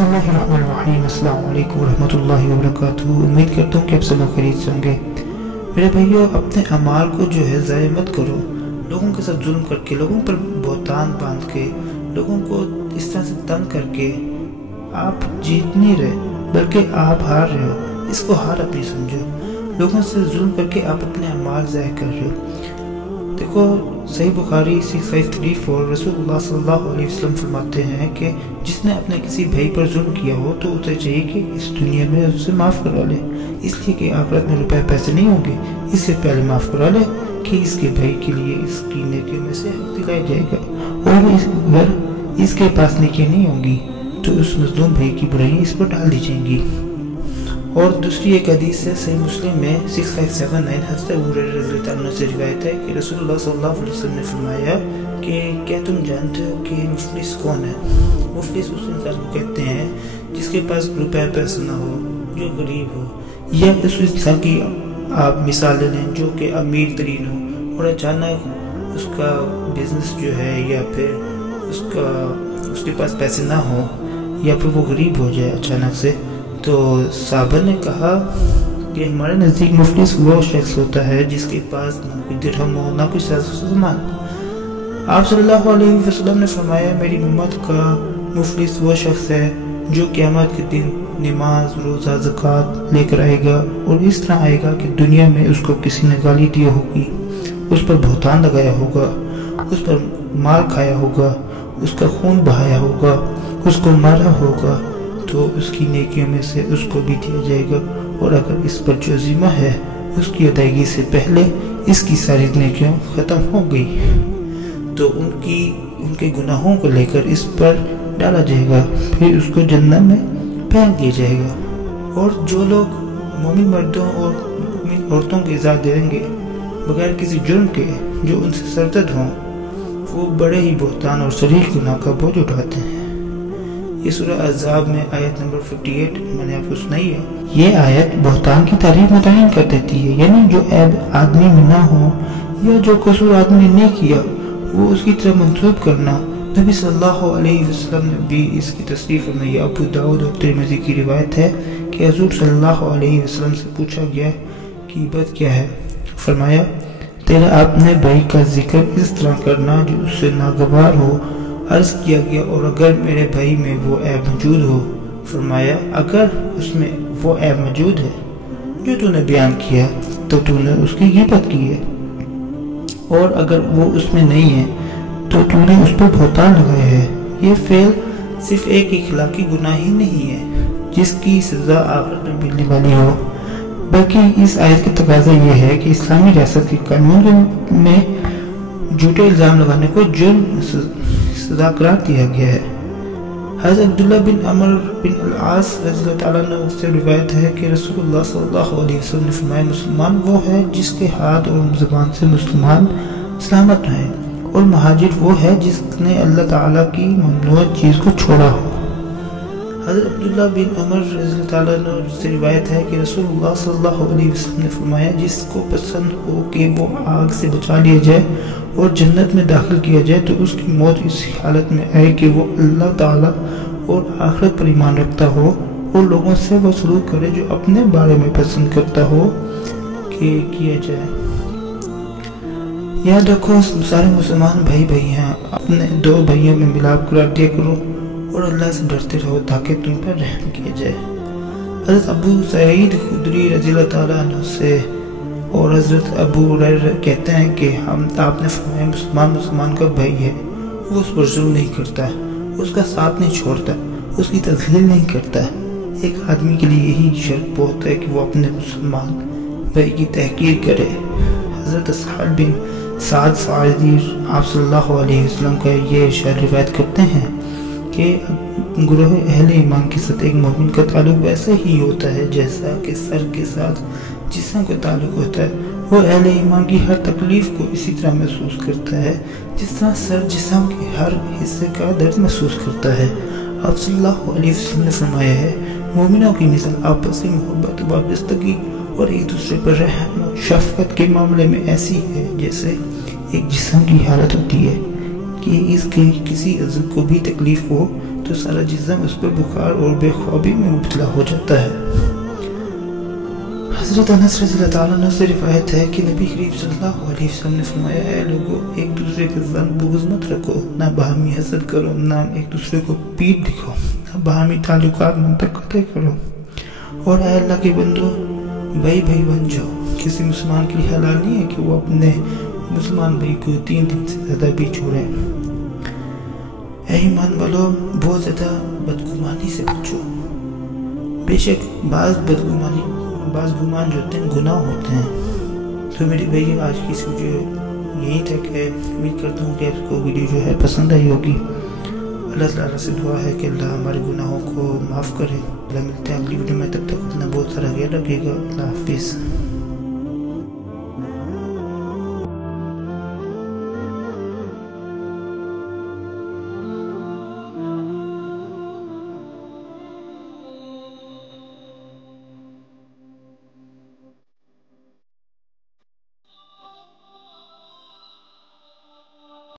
बिस्मिल्लाहिर्रहमानिर्रहीम। अस्सलाम वालेकुम रहमतुल्लाहि व बरकातुहू। उम्मीद करता हूँ कि आप सब खैरियत से होंगे। मेरे भाइयों, अपने अमाल को जो है ज़ाया मत करो। लोगों के साथ जुल्म करके, लोगों पर बहतान बांध के, लोगों को इस तरह से तंग करके आप जीत नहीं रहे, बल्कि आप हार रहे हो। इसको हार अपनी समझो। लोगों से जुल्म करके आप अपने अमाल ज़ाया कर रहे हो। देखो, सही बुखारी 6534 रसूलुल्लाह सल्लल्लाहु अलैहि वसल्लम फरमाते हैं कि जिसने अपने किसी भाई पर जुल्म किया हो तो उसे चाहिए कि इस दुनिया में उसे माफ़ करवा ले, इसलिए कि आखिरत में रुपए पैसे नहीं होंगे। इससे पहले माफ़ करवा ले कि इसके भाई के लिए इसकी नेकियों में से हक दिलाया जाएगा, और अगर इसके पास नेकियां नहीं होंगी तो उस मज़लूम भाई की बुराइयां इस पर डाल दी जाएंगी। और दूसरी एक हदीस है, सही मुस्लिम में 6579 हज़रत अबू हुरैरा रज़ियल्लाहु अन्हु से रिवायत है कि रसूलुल्लाह सल्लल्लाहु अलैहि वसल्लम ने फरमाया कि क्या तुम जानते हो कि मुफलिस कौन है? मुफलिस उस इंसान को कहते हैं जिसके पास रुपए पैसा ना हो, जो गरीब हो, या उस इंसान की आप मिसाल ले लें जो कि अमीर तरीन हो और अचानक उसका बिजनेस जो है या फिर उसके पास पैसे ना हो, या फिर वो गरीब हो जाए अचानक से। तो साहबा ने कहा कि हमारे नज़दीक मुफलिस वो शख्स होता है जिसके पास ना कोई दिरहम हो, ना कोई सामान। आप सल्लल्लाहु अलैहि वसल्लम ने फरमाया, मेरी उम्मत का मुफलिस वो शख्स है जो क़यामत के दिन नमाज, रोज़ा, ज़कात लेकर आएगा, और इस तरह आएगा कि दुनिया में उसको किसी ने गाली दी होगी, उस पर बहतान लगाया होगा, उस पर माल खाया होगा, उसका खून बहाया होगा, उसको मारा होगा, तो उसकी नेकियों में से उसको भी दिया जाएगा। और अगर इस पर जो ज़िम्मा है उसकी अदायगी से पहले इसकी सारी नेकियां ख़त्म हो गई तो उनके गुनाहों को लेकर इस पर डाला जाएगा, फिर उसको जन्नत में फेंक दिया जाएगा। और जो लोग मोमिन मर्दों और मोमिन औरतों की इजाज़त देंगे बगैर किसी जुर्म के, जो उनसे सरजद हों, वो बड़े ही बहतान और शरीक गुनाह का बोझ उठाते हैं। ये सूरह अज़ाब में आयत नंबर 58 मैंने आपको सुनाई है। ये आयत बहतान की तारीफ मुतय्यन कर देती है, यानी जो ऐब आदमी में ना हो या जो कसूर आदमी ने नहीं किया वो उसकी तरफ मंसूब करना। नबी सल्लल्लाहु अलैहि वसल्लम ने भी इसकी तस्रीफ फरमाई। अबू दाऊद और तिरमिज़ी की रिवायत है कि हुज़ूर सल्लल्लाहु अलैहि वसल्लम से पूछा गया कि ग़ीबत क्या है? फरमाया, तेरा अपने भाई का जिक्र इस तरह करना जो उससे नागवार हो। अर्ज़ किया गया, और अगर मेरे भाई में वो ऐब मौजूद हो? फरमाया, अगर उसमें वो ऐब मौजूद है जो तूने बयान किया तो तूने उसकी ग़ीबत की है, और अगर वो उसमें नहीं है तो तूने उस पर बहतान लगाया है। ये फेल सिर्फ एक इखलाकी गुनाह ही नहीं है जिसकी सज़ा आखिरत में मिलने वाली हो, बल्कि इस आयत की तकाज़ा ये है कि इस्लामी रियासत के कानून में झूठे इल्ज़ाम लगाने को जुर्म सज़ा करार दिया गया है। हज़रत अब्दुल्लाह बिन अमर बिन अल-आस रज़ियल्लाहु ताला अन्हु से रिवायत है कि रसूलुल्लाह सल्लल्लाहु अलैहि वसल्लम ने फरमाया, मुसलमान वो है जिसके हाथ और ज़ुबान से मुसलमान सलामत है, और महाजिर वो है जिसने अल्लाह ताला की ममनूअ चीज़ को छोड़ा हो। हज़रत अब्दुल्लाह बिन उमर रज़ियल्लाहु ताला अन्हु से रिवायत है कि रसूलुल्लाह सल्लल्लाहु अलैहि वसल्लम ने फरमाया, जिसको पसंद हो कि वो आग से बचा लिया जाए और जन्नत में दाखिल किया जाए तो उसकी मौत इस हालत में आए कि वो अल्लाह ताला और आखिरत पर ईमान रखता हो, और लोगों से वो सलूक करे जो अपने बारे में पसंद करता हो कि किया जाए। याद रखो, सारे मुसलमान भाई भाई हैं। अपने दो भाइयों में मिलाप करार दिया करो और अल्लाह से डरते रहो ताकि तुम पर रहम किया जाए। हज़रत अबू सईद खुदरी रज़ियल्लाहु ताला अन्हु से और हज़रत अबू हुरैरा कहते हैं कि आपने फरमाया, मुसलमान का भाई है, वो उस पर जुल्म नहीं करता, उसका साथ नहीं छोड़ता, उसकी तज़लील नहीं करता। एक आदमी के लिए यही शर्त बहुत है कि वो अपने मुसलमान भाई की तहकीर करे। हज़रत साद बिन साद सादी आप सल्लल्लाहु अलैहि वसल्लम का ये इरशाद रिवायत करते हैं कि गुरोह अहले ईमान के साथ एक मोमिन का ताल्लुक वैसा ही होता है जैसा कि सर के साथ जिस्म का ताल्लुक होता है। वो अहले ईमान की हर तकलीफ को इसी तरह महसूस करता है जिस तरह सर जिस्म के हर हिस्से का दर्द महसूस करता है। आप सल्लल्लाहु अलैहि वसल्लम ने फरमाया है, मोमिनों की मिसाल आपसी मोहब्बत, वाबस्तगी और एक दूसरे पर रहम और शफ़क़त के मामले में ऐसी है जैसे एक जिस्म की हालत होती है कि इसके किसी अज़ू को भी तकलीफ हो तो تو سارا جسم اس پر بخار اور بے خوابی میں مبتلا ہو جاتا ہے۔ حضرت انس رضی اللہ تعالیٰ عنہ سے روایت ہے کہ نبی کریم صلی اللہ علیہ وسلم نے فرمایا، اے لوگو، ایک دوسرے کے ظن بغض مت رکھو، نہ باہمی حسد کرو، نہ ایک دوسرے کو پیٹ دکھاؤ، نہ باہمی تعلقات منقطع کرو، اور اے اللہ کے بندو، بھائی بن جاؤ۔ کسی مسلمان کی حلال نہیں ہے کہ وہ اپنے مسلمان بھائی کو 3 دن سے زیادہ بھی چھوڑے۔ اے ایمان والو، بہت زیادہ بدگمانی سے بچو۔ بے شک بعض گمان جو ہوتے ہیں گناہ ہوتے ہیں۔ تو میری بھائی، آج کی اس ویڈیو یہی تک ہے۔ امید کرتا ہوں کہ آپ کو ویڈیو جو ہے پسند آئی ہوگی۔ اللہ تعالیٰ سے دعا ہے کہ اللہ ہمارے گناہوں کو معاف کرے۔ اللہ ملتے ہیں اگلی ویڈیو میں، تب تک اپنا بہت سارا خیال رکھیے گا۔ اللہ حافظ۔